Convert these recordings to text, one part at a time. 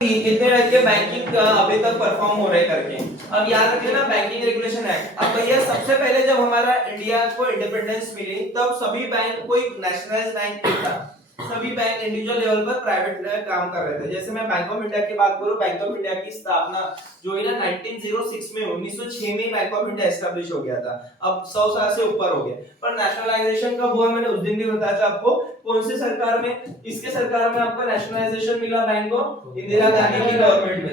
कितने टाइप के बैंकिंग अभी तक परफॉर्म हो रहे करके। अब याद रखिए ना, बैंकिंग रेगुलेशन एक्ट। अब भैया सबसे पहले जब हमारा इंडिया को इंडिपेंडेंस मिली तब सभी बैंक कोई नेशनलाइज बैंक नहीं था, सभी बैंक इंडिविजुअल लेवल पर प्राइवेट काम कर रहे थे। जैसे मैं बैंक ऑफ इंडिया की बात करूं, बैंक ऑफ इंडिया की स्थापना जो है ना 1906 में 1906 में बैंक ऑफ इंडिया एस्टैब्लिश हो गया था। अब 100 साल से ऊपर हो गए। पर नेशनलाइजेशन कब हुआ मैंने उस दिन भी बताया था आपको। कौन सी सरकार में, किसके सरकार में आपका नेशनलाइजेशन मिला बैंक को? इंदिरा गांधी की गवर्नमेंट में।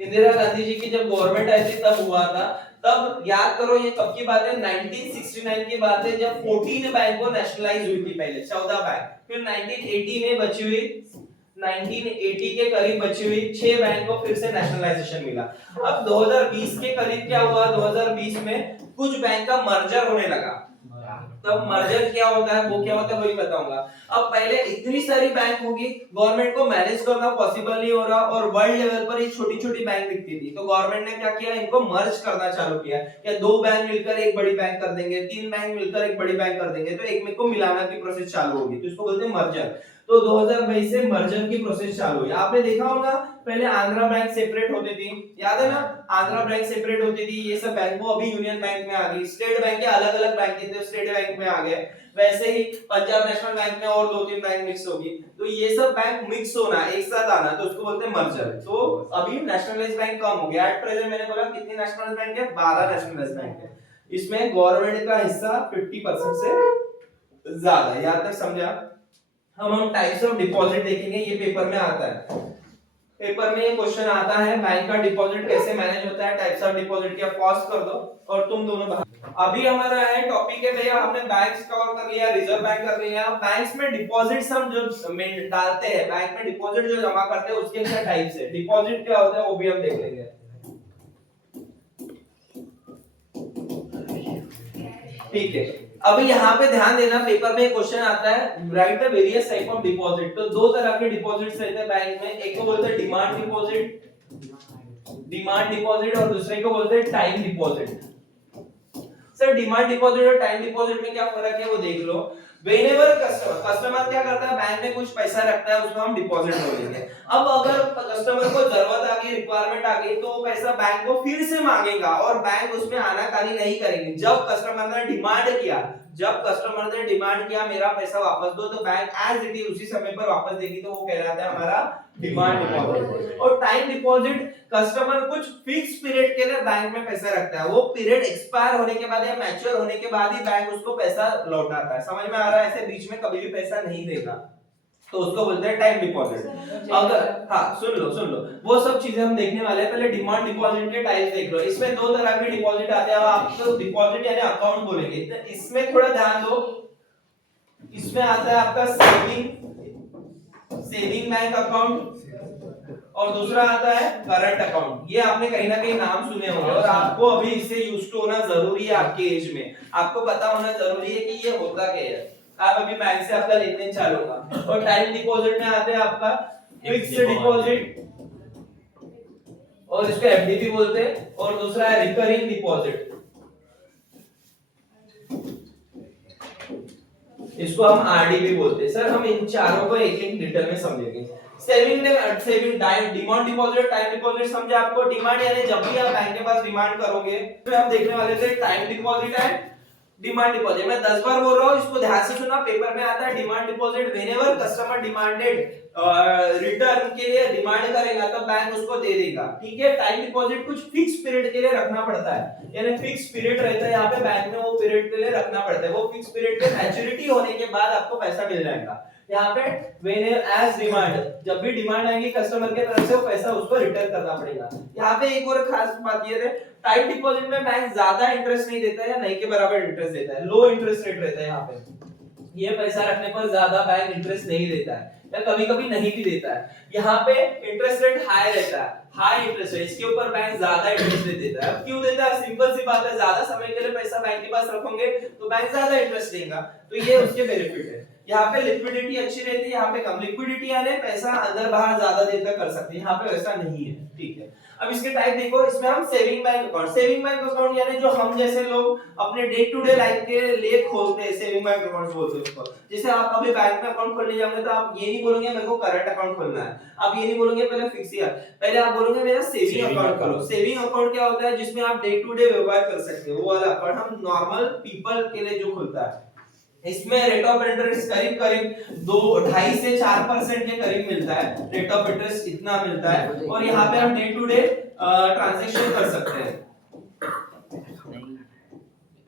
इंदिरा गांधी जी की जब गवर्नमेंट आई थी तब हुआ था। तब याद करो ये कब की बात है, 1969 की बात है, जब 14 बैंक को नेशनलाइज हुई थी। पहले 14 बैंक, फिर 1980 में बची हुई 1980 के करीब बची हुई 6 बैंक को फिर से नेशनलाइजेशन मिला। अब 2020 के करीब क्या हुआ, 2020 में कुछ बैंक का मर्जर होने लगा। तब मर्जर क्या होता है, वो क्या होता है वही बताऊंगा। अब पहले इतनी सारी बैंक होगी, गवर्नमेंट को मैनेज करना पॉसिबल नहीं हो रहा और वर्ल्ड लेवल पर एक छोटी छोटी बैंक दिखती थी। तो गवर्नमेंट ने क्या किया, इनको मर्ज करना चालू किया। क्या 2 बैंक मिलकर एक बड़ी बैंक कर देंगे, 3 बैंक मिलकर एक बड़ी बैंक कर देंगे, तो एक में को मिलाना की प्रोसेस चालू होगी, तो इसको बोलते हैं मर्जर। तो 2022 से मर्जर की प्रोसेस चालू हुई। आपने देखा होगा पहले आंध्रा बैंक सेपरेट होती थी, याद है ना, आंध्रा बैंक सेपरेट होती थी, ये सब बैंक वो अभी यूनियन बैंक में आ गई। स्टेट बैंक के अलग अलग बैंक थे, स्टेट बैंक में आ गए। वैसे ही पंजाब नेशनल बैंक में और 2-3 बैंक मिक्स होगी। तो ये सब बैंक मिक्स होना, एक साथ आना, तो उसको बोलते हैं मर्जर। तो अभी नेशनलाइज्ड बैंक कम हो गया। एट प्रेजेंट मैंने बोला कितने नेशनलाइज्ड बैंक है, 12 नेशनलाइज्ड बैंक है। इसमें गवर्नमेंट का हिस्सा 50% से ज्यादा। यहां तक समझा? हम टाइप्स ऑफ डिपॉजिट देखेंगे, ये पेपर में आता है। पेपर में ये क्वेश्चन आता है, बैंक का डिपॉजिट कैसे मैनेज होता है, टाइप्स ऑफ डिपॉजिट। क्या पॉज कर दो और तुम दोनों बाहर। अभी हमारा है टॉपिक है भैया, हमने बैंक्स कवर कर लिया, रिजर्व बैंक कर लिया। बैंक्स में डिपॉजिट्स हम जो डालते हैं, बैंक में डिपॉजिट जो जमा करते हैं उसके क्या टाइप्स है, डिपॉजिट क्या होता है वो भी हम देख लेंगे। ठीक है, अभी यहाँ पे ध्यान देना, पेपर में क्वेश्चन आता है right the various type of deposit. तो 2 तरह के डिपॉजिट्स रहते हैं बैंक में, एक को बोलते हैं डिमांड डिपॉजिट और दूसरे को बोलते हैं time deposit. Sir demand deposit और टाइम डिपॉजिट में क्या फर्क है वो देख लो। व्हेनेवर कस्टमर क्या करता है, बैंक में कुछ पैसा रखता है, उसको हम डिपॉजिट बोलेंगे। अब अगर कस्टमर को जरूरत आ गई, रिक्वायरमेंट आ गई, तो वो पैसा बैंक को फिर से मांगेगा और बैंक उसमें आनाकानी नहीं करेंगे। जब कस्टमर ने डिमांड किया मेरा पैसा वापस दो, तो बैंक एज इट इज उसी समय पर वापस देगी, तो वो कहलाता है हमारा डिमांड डिपॉजिट। और टाइम डिपॉजिट, कस्टमर कुछ फिक्स पीरियड के लिए बैंक में पैसा रखता है, वो पीरियड एक्सपायर होने के बाद या मैच्योर होने के बाद ही बैंक उसको पैसा लौटाता है। समझ में आ रहा है? ऐसे बीच में कभी भी पैसा नहीं देगा, तो उसको बोलते हैं टाइम डिपॉजिट। अगर सुन लो वो सब चीजें हम देखने वाले हैं। पहले डिमांड डिपॉजिट के टाइप्स देख लो। इसमें 2 तरह के डिपॉजिट आते हैं, आपको डिपॉजिट यानी अकाउंट बोलेंगे। तो इसमें थोड़ा ध्यान दो, इसमें आता है आपका सेविंग बैंक अकाउंट और दूसरा आता है करंट अकाउंट। ये आपने कहीं ना कहीं नाम सुने होंगे और आपको अभी इससे यूज्ड टू होना जरूरी है। आपके एज में आपको पता होना जरूरी है कि ये होता क्या है। आप अभी बैंक से आपका लेन देन चालू होगा। और टाइम डिपॉजिट में आते हैं आपका फिक्स्ड डिपॉजिट और इसको एफडी भी बोलते हैं, और दूसरा है रिकरिंग डिपॉजिट, इसको हम आरडी भी बोलते हैं। सर हम इन चारों को एक एक डिटेल में समझेंगे। डिमांड डिपॉजिट, टाइम डिपॉजिट समझे आपको। डिमांड यानी जब भी आप बैंक के पास डिमांड करोगे, तो हम देखने वाले थे टाइम डिपॉजिट है डिमांड डिपॉजिट। मैं 10 बार बोल रहा हूं, इसको ध्यान से सुनना, पेपर में आता है demand deposit. Whenever customer demanded return के लिए डिमांड करेगा तब बैंक उसको दे देगा, ठीक है। टाइम डिपॉजिट कुछ फिक्स पीरियड के लिए रखना पड़ता है, यानी फिक्स पीरियड रहता है यहाँ पे बैंक में, वो पीरियड के लिए रखना पड़ता है। वो फिक्स पीरियड पे मैच्योरिटी होने के बाद आपको पैसा मिल जाएगा। यहाँ पे व्हेन एज डिमांड, जब भी डिमांड आएगी कस्टमर के तरफ से, वो पैसा उसको रिटर्न करना पड़ेगा। यहाँ पे एक और खास बात ये है, टाइम डिपॉजिट में बैंक ज्यादा इंटरेस्ट नहीं देता है या नहीं के बराबर इंटरेस्ट देता है, लो इंटरेस्ट रेट रहता है। यहाँ पे ये पैसा रखने पर ज्यादा बैंक इंटरेस्ट नहीं देता है या कभी कभी नहीं भी देता है। यहाँ पे इंटरेस्ट रेट हाई रहता है, हाई इंटरेस्ट रेट, इसके ऊपर बैंक ज्यादा इंटरेस्ट रेट देता है। अब क्यों देता है? सिंपल सी बात है, ज्यादा समय के लिए पैसा बैंक के पास रखोगे तो बैंक ज्यादा इंटरेस्ट देगा, तो ये उसके बेनिफिट है। यहाँ पे लिक्विडिटी अच्छी रहती है, यहाँ पे कम लिक्विडिटी यानी पैसा अंदर बाहर ज्यादा देर तक कर सकते हैं, यहाँ पे वैसा नहीं है, ठीक है। अब इसके टाइप देखो, इसमें हम सेविंग बैंक अकाउंट यानी जो हम जैसे लोग अपने डे टू डे लाइफ के लिए खोलते हैं, सेविंग बैंक अकाउंट बोलते हैं उसको। जैसे आप कभी बैंक में अकाउंट खोलने जाओगे तो आप ये नहीं बोलोगे मेरे को करंट अकाउंट खोलना है, आप ये नहीं बोलोगे पहले फिक्स ईयर, पहले आप बोलोगे मेरा सेविंग अकाउंट खोलो। सेविंग अकाउंट क्या होता है, जिसमें आप डे टू डे व्यवहार कर सकते हो, वो वाला अकाउंट हम नॉर्मल पीपल के लिए जो खुलता है। इसमें रेट ऑफ इंटरेस्ट करीब करीब 2.5 से 4% के करीब मिलता है, रेट ऑफ इंटरेस्ट इतना मिलता है, और यहाँ पे हम डे टू डे ट्रांजैक्शन कर सकते हैं,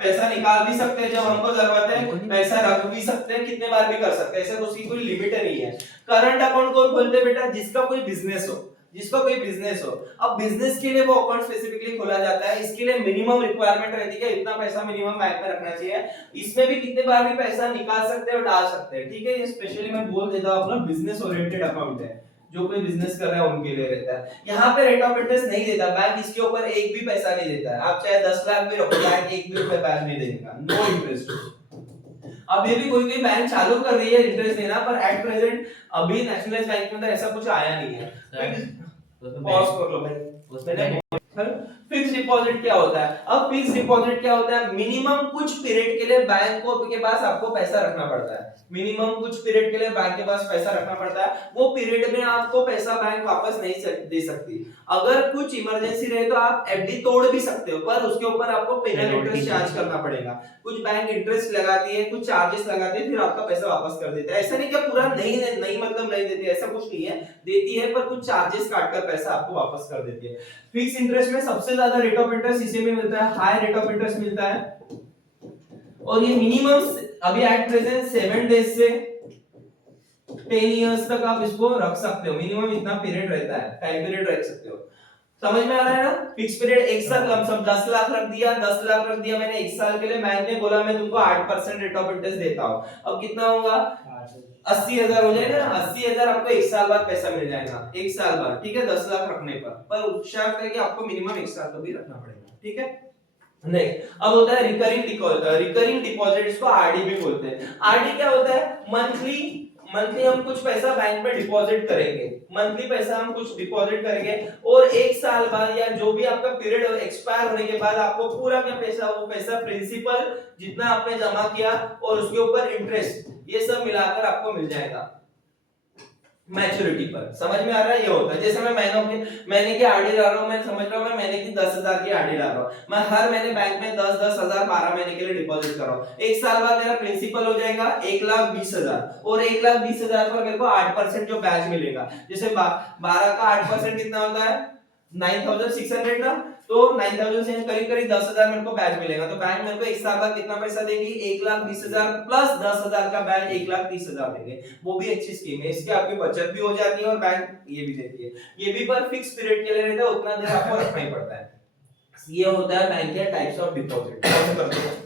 पैसा निकाल भी सकते हैं जब हमको जरूरत है, पैसा रख भी सकते हैं, कितने बार भी कर सकते हैं, ऐसे तो उसकी कोई लिमिट नहीं है। करंट अकाउंट कौन खोलते हैं बेटा, जिसका कोई बिजनेस हो, जिसका कोई बिजनेस हो। अब बिजनेस के लिए वो अकाउंट स्पेसिफिकली खोला जाता है, इसके लिए मिनिमम रिक्वायरमेंट रहती है, इतना पैसा मिनिमम बैंक में रखना चाहिए। इसमें भी कितने बार भी पैसा निकाल सकते हैं और डाल सकते हैं, ठीक है। ये स्पेशली मैं बोल देता हूं अपना बिजनेस ओरिएंटेड अकाउंट है, जो कोई बिजनेस कर रहा है उनके लिए रहता है। यहाँ पे रेट ऑफ इंटरेस्ट नहीं देता बैंक, इसके ऊपर एक भी पैसा नहीं देता है, आप चाहे 10 लाख भी रखो, बैंक एक भी रुपए बैंक नहीं देगा, नो इंटरेस्ट। अब ये भी कोई कोई बैंक चालू कर रही है इंटरेस्ट देना, पर एट प्रेजेंट अभी नेशनलाइज्ड बैंक में तो ऐसा कुछ आया नहीं है। पॉज कर लो भाई, उसमें फिक्स डिपॉजिट क्या होता है। अब फिक्स डिपॉजिट क्या होता है, मिनिमम कुछ पीरियड के लिए बैंक को के पास आपको पैसा रखना पड़ता है, मिनिमम कुछ पीरियड के लिए बैंक के पास पैसा रखना पड़ता है, वो पीरियड में आपको पैसा बैंक वापस नहीं दे सकती। अगर कुछ इमरजेंसी रहे तो आप एफडी तोड़ भी सकते हो, पर उसके ऊपर आपको पेनल इंटरेस्ट चार्ज करना पड़ेगा। कुछ बैंक इंटरेस्ट लगाती है, कुछ चार्जेस लगाती है, फिर आपका पैसा वापस कर देता है। ऐसा नहीं कि पूरा नहीं मतलब नहीं देती, ऐसा कुछ नहीं है, देती है पर कुछ चार्जेस काटकर पैसा आपको वापस कर देती है। फिक्स इंटरेस्ट में सबसे ज्यादा रेट ऑफ इंटरेस्ट इसी में मिलता है, हाई रेट ऑफ इंटरेस्ट मिलता है, और ये मिनिमम अभी एट प्रेजेंट 7 डेज से 10 इयर्स तक आप इसको रख सकते हो, मिनिमम इतना पीरियड रहता है, टाइम पीरियड रख सकते हो। समझ में आ रहा है ना। फिक्स पीरियड एक साथ लमसम 10 लाख रख दिया, 10 लाख रख दिया मैंने एक साल के लिए, बैंक ने बोला मैं तुमको 8% रेट ऑफ इंटरेस्ट देता हूं, अब कितना होगा 80,000 हो जाएगा ना, 80,000 आपको एक साल बाद पैसा मिल जाएगा, एक साल बाद, ठीक है, 10 लाख रखने पर शर्त है कि आपको मिनिमम एक साल तो भी रखना पड़ेगा, ठीक है। नहीं, अब होता है रिकरिंग डिपॉजिट, इसको आरडी भी बोलते हैं। आरडी क्या होता है, मंथली हम कुछ पैसा बैंक में डिपॉजिट करेंगे, मंथली पैसा हम कुछ डिपॉजिट करेंगे, और एक साल बाद या जो भी आपका पीरियड एक्सपायर होने के बाद आपको पूरा क्या पैसा, वो पैसा प्रिंसिपल जितना आपने जमा किया और उसके ऊपर इंटरेस्ट, ये सब मिलाकर आपको मिल जाएगा मैच्योरिटी पर। समझ में आ रहा है, ये होता है। जैसे मैं महीने की आरडी ला रहा हूं, मैं समझ रहा हूं मैं महीने की 10,000 की आरडी ला रहा हूं, मैं हर महीने बैंक में 10,000 12 महीने के लिए डिपॉजिट कर रहा हूं, एक साल बाद मेरा प्रिंसिपल हो जाएगा 1,20,000, और 1,20,000 पर मेरे को 8% जो ब्याज मिलेगा, जैसे 12 का 8% कितना होता है 9,600 ना, तो 9,000 से करीब 10,000 मेरे को ब्याज मिलेगा, तो बैंक मेरे को एक साल बाद कितना पैसा देगी 1,20,000 प्लस 10,000 का ब्याज 1,30,000 देंगे, वो भी अच्छी स्कीम है, इसके आपकी बचत भी हो जाती है और बैंक ये भी देती है, ये भी पर फिक्स पीरियड के लिए रहता है, उतना देर आपको रखना ही पड़ता है। ये होता है बैंक के टाइप्स ऑफ डिपॉजिट।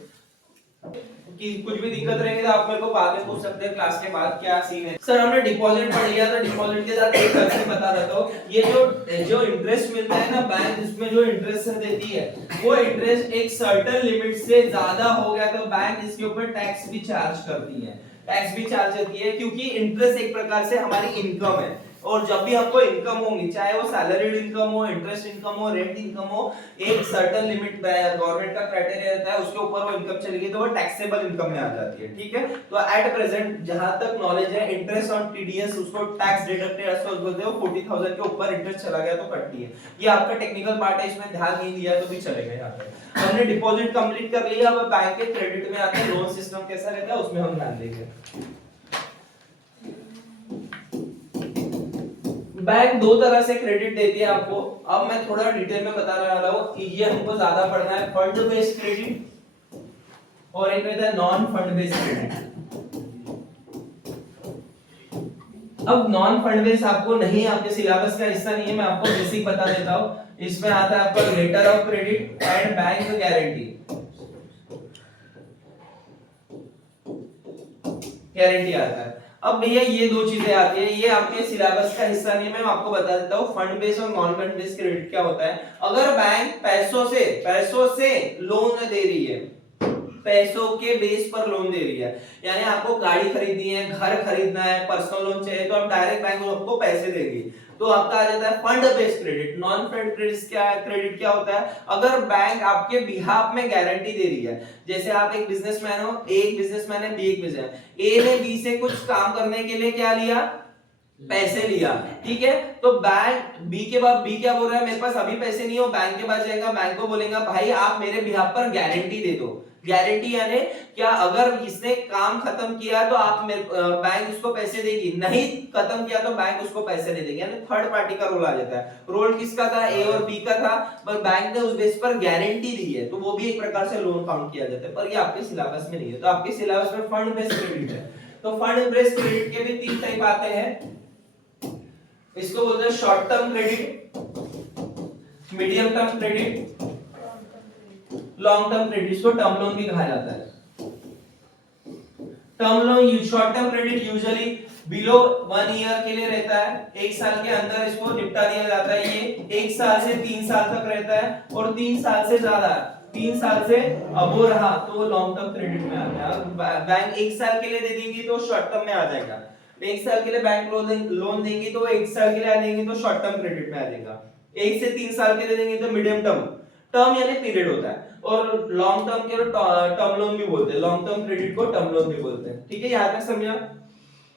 कि कुछ भी दिक्कत रहेगी तो आप मेरे को बाद में पूछ सकते हैं क्लास के बाद क्या सीन है। सर हमने डिपॉजिट पढ़ लिया, तो डिपॉजिट के साथ एक तरह से बता देता हूँ, ये जो इंटरेस्ट मिलता है ना बैंक, इसमें जो इंटरेस्ट देती है वो इंटरेस्ट एक सर्टेन लिमिट से ज्यादा हो गया तो बैंक इसके ऊपर टैक्स भी चार्ज करती है, टैक्स भी चार्ज करती है, क्योंकि इंटरेस्ट एक प्रकार से हमारी इनकम है, और जब भी आपको इनकम होगी, चाहे वो सैलरीड इनकम हो, इंटरेस्ट इनकम हो, रेंट इनकम हो, एक सर्टेन लिमिट गवर्नमेंट का क्राइटेरिया रहता है, उसके ऊपर वो इनकम चलेगी तो वो टैक्सेबल इनकम में आ जाती है, ठीक है। तो एट प्रेजेंट जहां तक नॉलेज है, इंटरेस्ट ऑन टीडीएस उसको टैक्स डिडक्टेड ऐसा बोलते हैं, 40,000 के ऊपर इंटरेस्ट चला गया तो कटती है। ये आपका टेक्निकल पार्ट है, इसमें ध्यान नहीं दिया तो भी चलेगा। यहाँ पे हमने डिपॉजिट कंप्लीट कर लिया, अब बैंक के क्रेडिट में आते हैं, लोन सिस्टम कैसा रहता है उसमें हम ध्यान देंगे। बैंक दो तरह से क्रेडिट देती है आपको, अब मैं थोड़ा डिटेल में बताने वाला हूँ, ये हमको ज्यादा पढ़ना है, फंड बेस्ड क्रेडिट और एक रहता है नॉन फंड बेस्ड क्रेडिट। अब नॉन फंड बेस्ड आपको नहीं, आपके सिलेबस का हिस्सा नहीं है, मैं आपको बेसिक बता देता हूँ। इसमें आता है आपका letter of credit and bank guarantee आता है। अब भैया ये दो चीजें आती है, ये आपके सिलेबस का हिस्सा नहीं है, मैं आपको बता देता हूँ फंड बेस्ड और नॉन फंड बेस्ड क्रेडिट क्या होता है। अगर बैंक पैसों से लोन दे रही है, पैसों के बेस पर लोन दे रही है। यानी आपको गाड़ी खरीदनी है, घर खरीदना है, पर्सनल लोन चाहिए तो आप डायरेक्ट बैंक आपको पैसे देगी। तो आपका आ जाता है fund based credit. Non fund credit क्या होता है? अगर बैंक आपके बिहाफ में गारंटी दे रही है, जैसे आप एक बिजनेसमैन हो, ए एक बिजनेसमैन है, बी एक बिजनेसमैन, ए ने बी से कुछ काम करने के लिए क्या लिया? पैसे लिया, ठीक है। तो बैंक बी के बाद बी क्या बोल रहा है? मेरे पास अभी पैसे नहीं हो, बैंक के पास जाएगा, बैंक को बोलेगा भाई आप मेरे बिहाफ पर गारंटी दे दो। गारंटी यानी क्या? अगर इसने काम खत्म किया तो आप बैंक उसको पैसे देगी, नहीं खत्म किया तो बैंक उसको पैसे दे देगी। यानी थर्ड पार्टी का रोल आ जाता है। रोल किसका था? ए और बी का था, पर बैंक ने उस बेस पर गारंटी दी है, तो वो भी एक प्रकार से लोन काउंट किया जाता है, पर ये आपके सिलेबस में नहीं है। तो आपके सिलेबस में फंड बेस्ड क्रेडिट है। तो फंड बेस्ड क्रेडिट के भी 3 टाइप आते हैं। इसको बोलते हैं short term credit, medium term credit, long term credit. इसको टर्म लोन भी कहा जाता है। Term loan, short term credit usually below 1 year के लिए रहता है, 1 साल के अंदर इसको निपटा दिया जाता है। ये 1 साल से 3 साल तक रहता है, और 3 साल से ज्यादा, 3 साल से अब रहा तो वो लॉन्ग टर्म क्रेडिट में आता है। बैंक 1 साल के लिए दे देंगी तो शॉर्ट टर्म में आ जाएगा। 1 साल के लिए बैंक लोन देंगी तो 1 साल के लिए आ देंगे तो शॉर्ट टर्म क्रेडिट में आ जाएगा। 1 से 3 साल के लिए देंगे तो मीडियम टर्म, टर्म यानी पीरियड होता है। और लॉन्ग टर्म के टर्म लोन भी बोलते हैं, लॉन्ग टर्म क्रेडिट को टर्म लोन भी बोलते हैं, ठीक है। यहां तक समझा?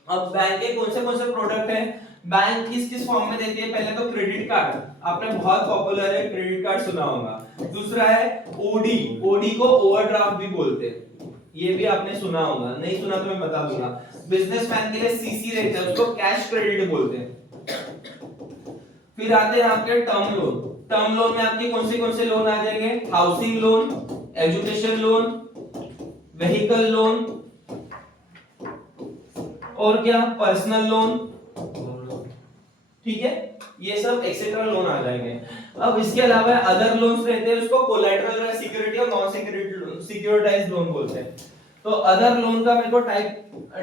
अब बैंक के कौन से प्रोडक्ट हैं, बैंक किस किस फॉर्म में देती है? पहले तो क्रेडिट कार्ड, आपने बहुत पॉपुलर है, क्रेडिट कार्ड सुना होगा। दूसरा है ओडी, ओडी को ओवरड्राफ्ट भी बोलते हैं, ये भी आपने सुना होगा, नहीं सुना तो मैं बता दूंगा। बिजनेसमैन के लिए सीसी रहता है, उसको कैश क्रेडिट बोलते हैं। फिर आते हैं आपके टर्म लोन। टर्म लोन में आपके कौन से लोन आ जाएंगे? Housing loan, education loan, vehicle loan, और क्या? पर्सनल लोन, ठीक है। ये सब एक्सेट्रा लोन आ जाएंगे। अब इसके अलावा अदर लोन्स रहते हैं, उसको कोलैटरल सिक्योरिटी और नॉन सिक्योरिटाइज्ड लोन बोलते हैं। तो अदर लोन का मेरे को टाइप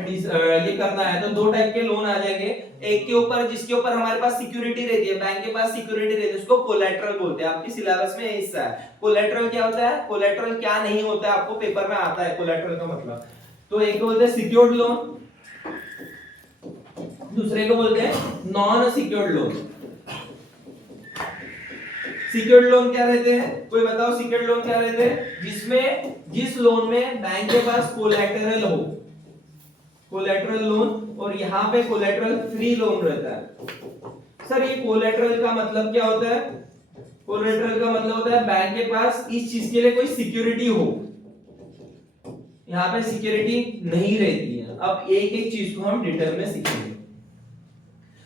ये करना है, तो 2 टाइप के लोन आ जाएंगे। एक के ऊपर, जिसके ऊपर हमारे पास सिक्योरिटी रहती है, बैंक के पास सिक्योरिटी रहती है, उसको कोलैटरल बोलते हैं। आपके सिलेबस में हिस्सा है। कोलैटरल क्या होता है? कोलैटरल क्या नहीं होता है, आपको पेपर में आता है कोलैटरल का मतलब। तो एक को बोलते हैं सिक्योर्ड लोन, दूसरे को बोलते हैं non secured loan. Secured loan क्या रहते हैं? कोई बताओ सिक्योर्ड लोन क्या रहते हैं? जिसमें, जिस लोन में बैंक के पास कोलैटरल हो, कोलैटरल लोन, और यहाँ पे कोलैटरल फ्री लोन रहता है। सर ये कोलैटरल का मतलब क्या होता है? कोलैटरल का मतलब होता है बैंक के पास इस चीज के लिए कोई सिक्योरिटी हो, यहाँ पे सिक्योरिटी नहीं रहती है। अब एक एक चीज को हम डिटेल में सीखेंगे।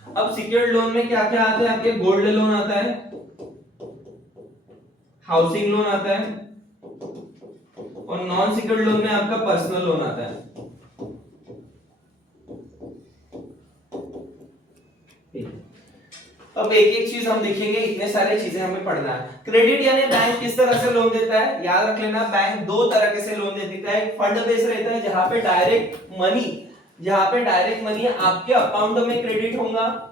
अब सिक्योर्ड लोन में क्या क्या आता है? आपके गोल्ड लोन आता है, हाउसिंग लोन आता है, और नॉन सिक्योर्ड लोन में आपका पर्सनल लोन आता है। अब एक एक चीज हम देखेंगे, इतने सारे चीजें हमें पढ़ना है। क्रेडिट यानी बैंक किस तरह से लोन देता है, याद रख लेना। बैंक 2 तरह से लोन देता है। एक फंड बेस रहता है, जहां पे डायरेक्ट मनी आपके अकाउंट में क्रेडिट होगा,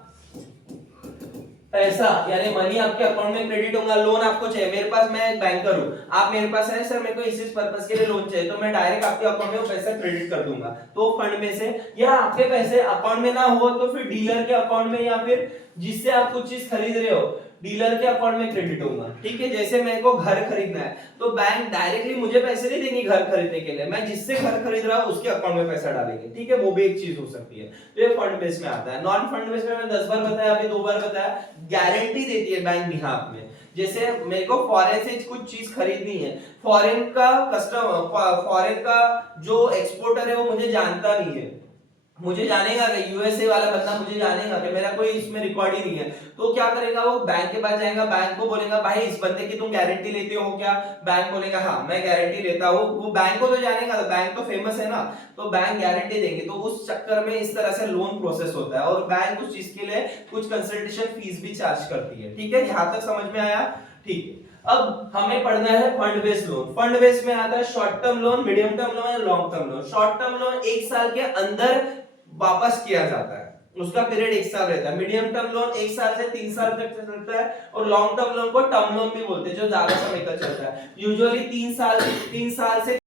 पैसा यानी मनी आपके अकाउंट में क्रेडिट होगा। लोन आपको चाहिए, मेरे पास, मैं एक बैंकर हूं, आप मेरे पास है, सर मेरे को इस पर्पस के लिए लोन चाहिए, तो मैं डायरेक्ट आपके अकाउंट में वो पैसा क्रेडिट कर दूंगा, तो फंड में से। या आपके पैसे अकाउंट में ना हो तो फिर डीलर के अकाउंट में, या फिर जिससे आप कुछ चीज खरीद रहे हो डीलर के अकाउंट में क्रेडिट होगा, ठीक है। जैसे मेरे को घर खरीदना है तो बैंक डायरेक्टली मुझे पैसे नहीं देंगे घर खरीदने के लिए, मैं जिससे घर खरीद रहा हूं उसके अकाउंट में पैसा डालेंगे, ठीक है। वो भी एक चीज हो सकती है। तो ये फंड बेस में आता है। नॉन फंड बेस में मैं 10 बार बताया, अभी 2 बार बताया, गारंटी देती है बैंक बिहाफ में। जैसे मेरे को फॉरेन से कुछ चीज खरीदनी है, फॉरेन का जो एक्सपोर्टर है वो मुझे जानता नहीं है, मुझे जानेगा कि यूएसए वाला बंदा मुझे जानेगा कि मेरा कोई इसमें रिकॉर्ड ही नहीं है, तो क्या करेगा वो? बैंक के पास जाएगा, बैंक को बोलेगा भाई इस बंदे की तुम गारंटी लेते हो क्या? बैंक बोलेगा हाँ मैं गारंटी लेता हूँ। वो बैंक को तो जानेगा, तो बैंक तो फेमस है ना, तो बैंक गारंटी देंगे। तो उस चक्कर में इस तरह से लोन प्रोसेस होता है, और बैंक उस चीज के लिए कुछ कंसल्टेशन फीस भी चार्ज करती है, ठीक है। यहां तक समझ में आया? ठीक है। अब हमें पढ़ना है fund based loan. Fund based में आता है short term loan, medium term loan और long term loan. Short term loan 1 साल के अंदर वापस किया जाता है, उसका पीरियड 1 साल रहता है। मीडियम टर्म लोन 1 साल से 3 साल तक चलता है, और लॉन्ग टर्म लोन को टर्म लोन भी बोलते हैं, जो ज्यादा समय तक चलता है। यूजुअली 3 साल से